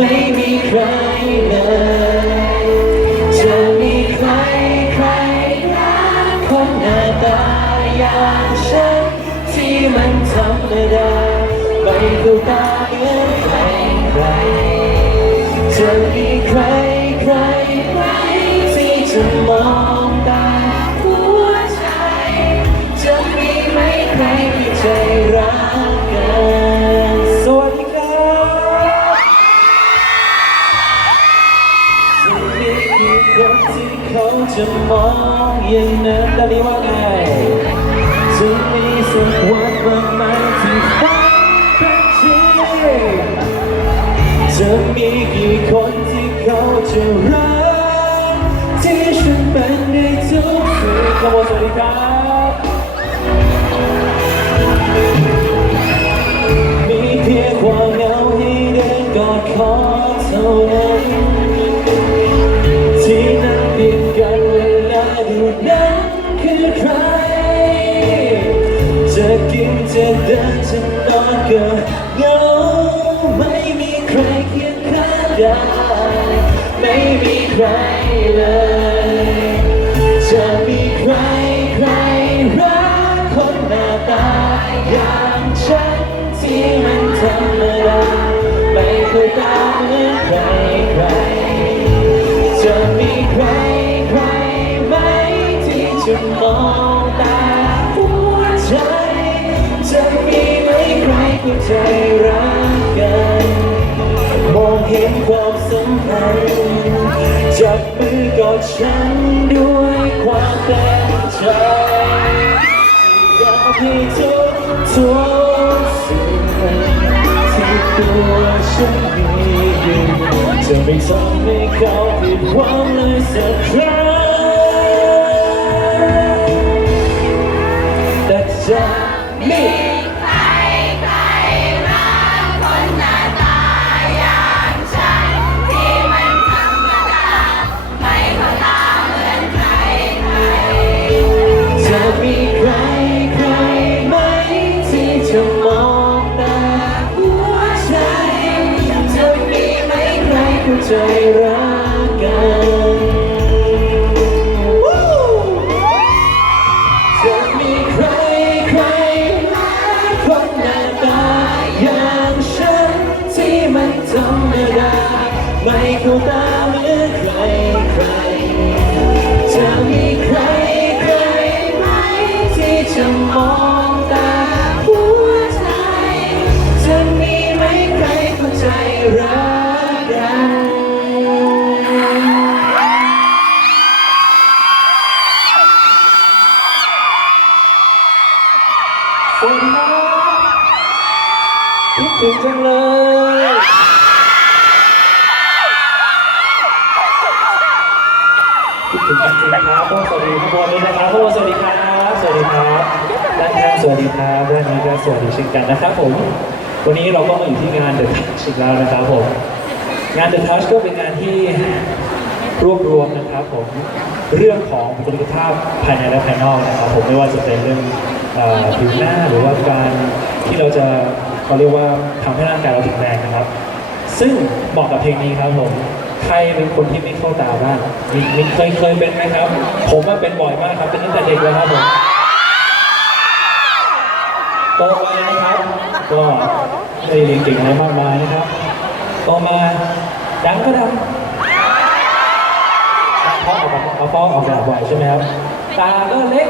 ไม่มีใครเลยจะมีใครใครรักคนหน้าตาอย่างฉันที่มันธรรมดาไม่ดูตาเหมือนใครใครจะมีใครใครใครที่จะมองตาหัวใจ จะมีไหมใครที่ใจรัก ใจรักกัน มองเห็นความสัมพันธ์จับมือกอดฉันด้วยความเต็มใจอยากให้ทุกทุกสิ่งที่ตัวฉันมีอยู่จะไม่ทำให้เขาผิดหวังเลยสักครั้งแต่จะไม่ เข้าตาเหมือนใครใครจะมีใครใครไหมที่จะมองตาหัวใจ จะมีไหมใครเข้าใจรักกัน สวัสดีครับคิดถึงจังเลย คิดถึงจริงๆครับก็สวัสดีขบวนนี้นะครับขบวนสวัสดีครับ สวัสดีครับด้านข้าสวัสดีครับด้านนี้ก็สวัสดีเช่นกันนะครับผม วันนี้เราก็มาอยู่ที่งาน The Touch อีกแล้วนะครับผม งาน The Touch ก็เป็นงานที่รวบรวมนะครับผมเรื่องของบุคลิกภาพภายในและภายนอกนะครับผมไม่ว่าจะเป็นเรื่องผิวหน้าหรือว่าการที่เราจะเขาเรียกว่าทำให้ร่างกายเราแข็งแรงนะครับ ซึ่งเหมาะกับเพลงนี้ครับผม ใครเป็นคนที่ไม่เข้าตาบ้างมีมีเคยเคยเป็นไหมครับ ผมว่าเป็นบ่อยมากครับเป็นตั้งแต่เด็กเลยครับผมโตมานะครับก็ได้เรียนเก่งอะไรมากมายนะครับโตมาดังก็ดังเพราะออกมาเพราะออกแบบบ่อยใช่ไหมครับตาก็เล็ก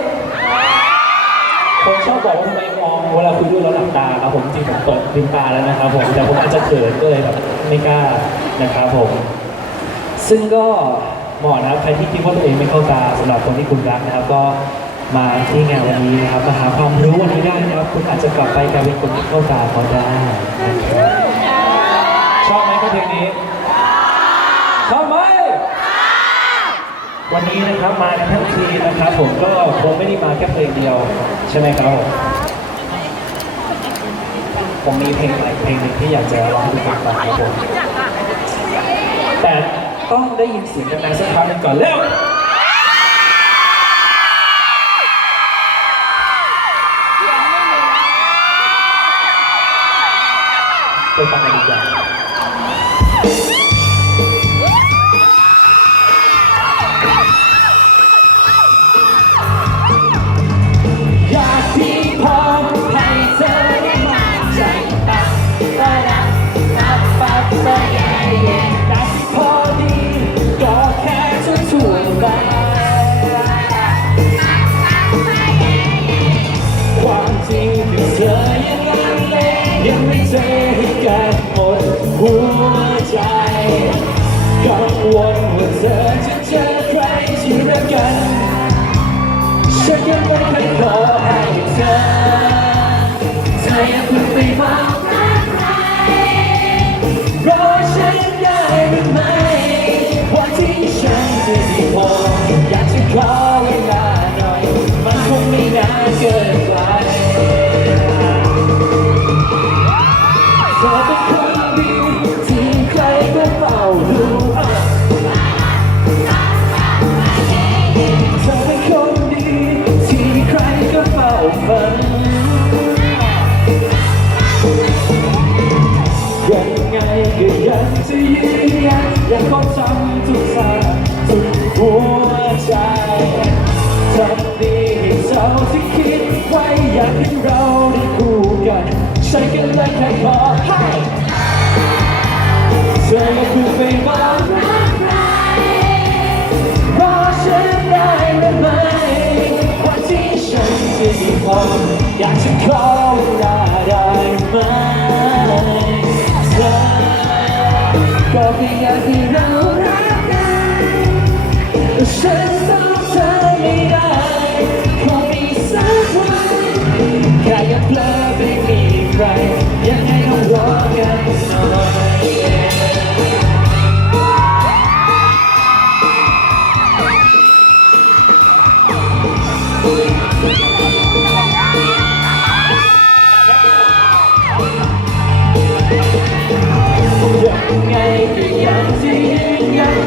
คนชอบบอกว่าทำไมมองเวลาคุยด้วยแล้วหลับตาครับผมจริงๆผมเปิดลืมตาแล้วนะครับผมแต่ผมอาจจะเขินก็เลยแบบไม่กล้านะครับผม ซึ่งก็เหมาะนะครับใครที่คิดว่าตัวเองไม่เข้าตาสำหรับคนที่คุณรักนะครับ ก็มาที่งานวันนี้นะครับมาหาความรู้วันนี้ได้นะครับ คุณอาจจะกลับไปกลายเป็นคนที่เข้าตาก็ได้นะครับชอบไหมครับเพลงนี้ชอบไหมวันนี้นะครับมากันทั้งทีนะครับผมก็คงไม่ได้มาแค่เพลงเดียว ใช่ไหมครับผมผมมีเพลงหลายเพลงหนึ่งที่อยากจะร้องให้ทุกคนฟังครับผมแต่ ต้องได้ยินเสียงดังๆสักครั้งหนึ่งก่อนเร็วไปฟังกันดีกว่า เทกันหมดหัวใจกังวลว่าเธอจะเจอใครที่รักกันฉันยังไม่เคยขอให้เธอเธออย่าเพิ่งไปมา ท่าที่คิดไว้อยากให้เราได้คู่กันฉันก็เลยแค่ขอให้เธออย่าเพิ่งไปบอกรักใครรอฉันได้หรือไม่วันที่ฉันจะได้พบอยากจะขอเวลาได้ไหมเธอก็เพียงอยากให้เรารักกันแต่ฉัน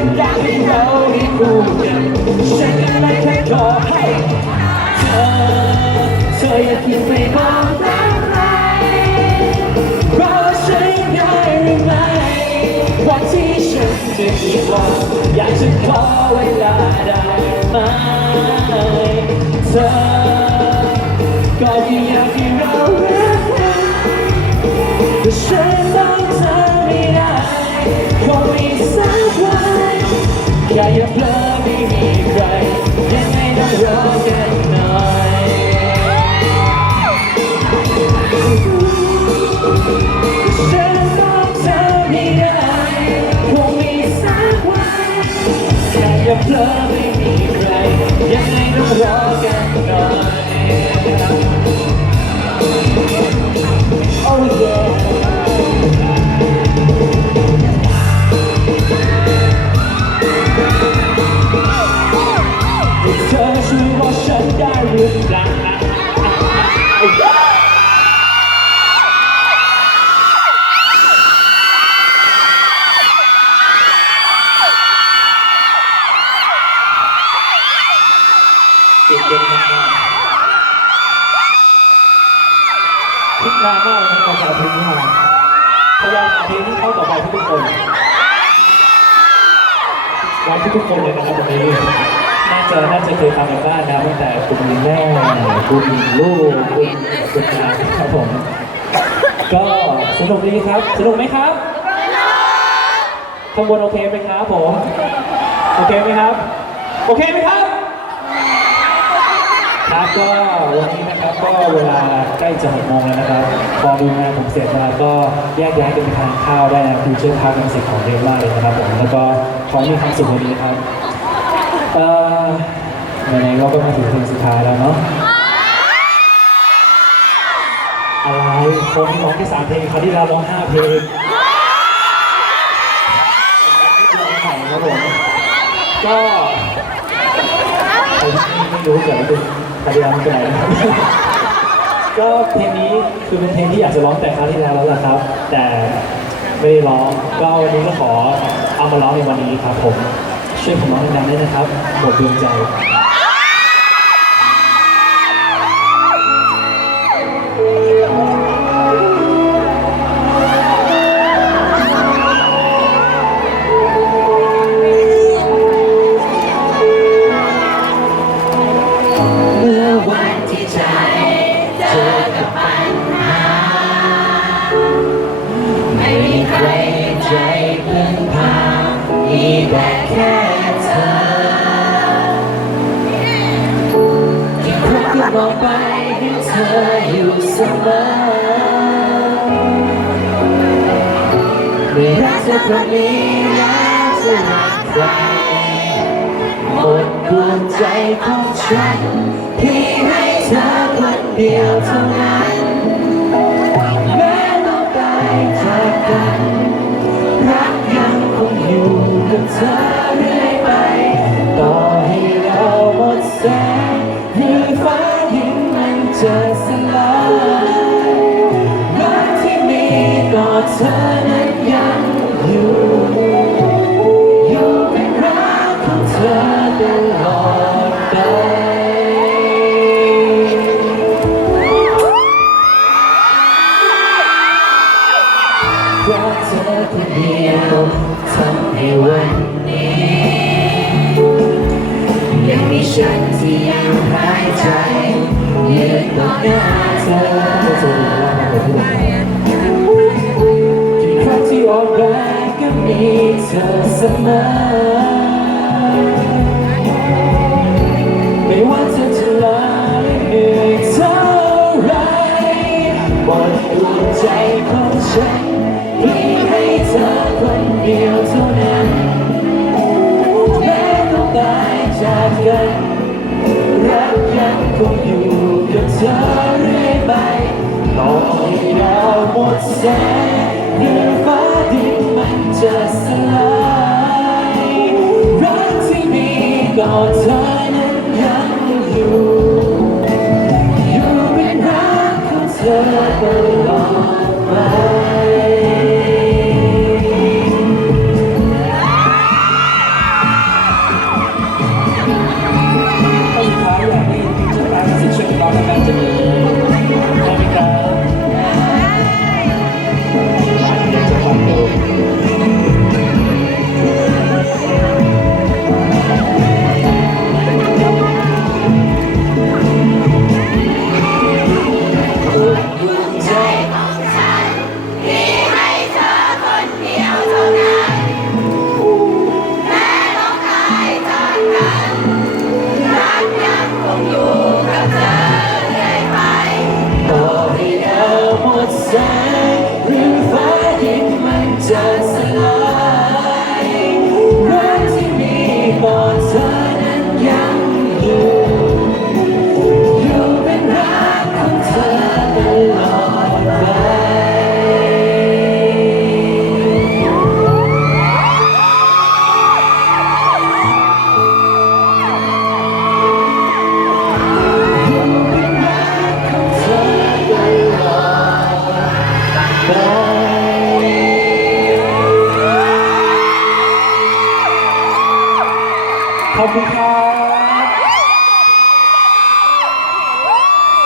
นยันอยากให้เราได้คู่กันฉันก็เลยแค่ขอให้เธอเธออย่าเพียงไปบอกรักใครรอฉันได้หรือไม่วันที่ฉันจะมีวันอยากจะขอเวลาได้ไหมเธอ ดนานมากในการจะเอาเพลงนี้มาพยายามหาเพลงที่เข้าต่อไปทุกคนรักทุกคนเลยนะครับวันนี้น่าจะน่าจะเคยทำกันบ้านนะตั้งแต่คุณแม่คุณลูกคุณคุณอาครับผม ก็สนุกดีครับ สนุกไหมครับข้างบนโอเคไหมครับผม โอเคไหมครับ โอเคไหมครับ ครับก็วันนี้นะครับก็เวลาใกล้จะหกโมงแล้วนะครับพอดูงานผมเสร็จนะครับก็แยกย้ายกันไปทานข้าวได้นะคือเชื่อพักเป็นสิ่งของเรียบร้อยเลยนะครับผมแล้วก็ขอมีความสุขวันนี้ครับเอ่อไหนๆเราก็มาถึงเพลงสุดท้ายแล้วเนาะอะไรคนที่ร้องแค่สามเพลงเขาที่เราร้องห้าเพลงร้องใหม่ครับผมก็ รู้เกิดอะไรขึ้นพยายามไปไหนนะครับ ก็เพลงนี้คือเป็นเพลงที่อยากจะร้องแต่คราวที่แล้วแล้วล่ะครับ แต่ไม่ได้ร้องก็วันนี้ก็ขอเอามาร้องในวันนี้ครับผมช่วยผมร้องดังๆด้วยนะครับหมดดวงใจ ม่รักเธอคนนี้แล้วจะรักใครหมดหัววใจของฉันที่ให้เธอคนเดียวเท่านั้นแม้ต้องตายจากกันรักยังคงอยู่กับเธอเรื่อยไปต่อให้เราหมดแสงหรือฟ้าดินมันจะสลายรักที่มีต่อเธอ อเสมไม่ว่าเธอจะลาเหนื่อยเท่าไรบนดวงใจของฉันมีให้เธอคนเดียวเท่านั้นแม้ต้องตายจากกันรักยังคงอยู่กับเธอเรื่อยไปต่อให้ดาวหมดแสงหรือฟ้าดิ ต่อ